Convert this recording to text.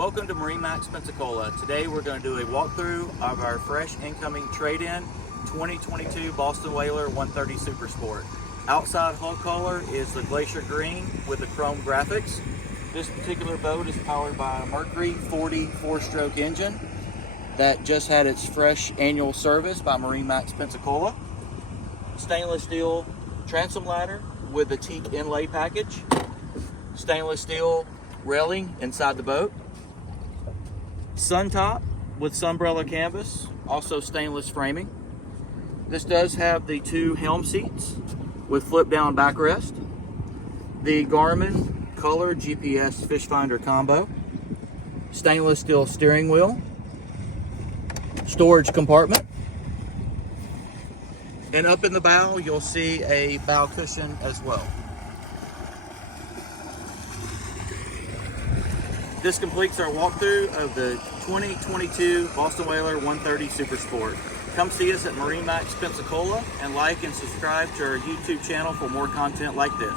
Welcome to MarineMax Pensacola. Today we're going to do a walkthrough of our fresh incoming trade-in 2022 Boston Whaler 130 Super Sport. Outside hull color is the glacier green with the chrome graphics. This particular boat is powered by a Mercury 40 4-stroke engine that just had its fresh annual service by MarineMax Pensacola. Stainless steel transom ladder with the teak inlay package. Stainless steel railing inside the boat. Sun top with sunbrella canvas, also stainless framing. This does have the 2 helm seats with flip down backrest. The Garmin color GPS fish finder combo. Stainless steel steering wheel. Storage compartment. And up in the bow, you'll see a bow cushion as well. This completes our walkthrough of the 2022 Boston Whaler 130 Super Sport. Come see us at MarineMax Pensacola and like and subscribe to our YouTube channel for more content like this.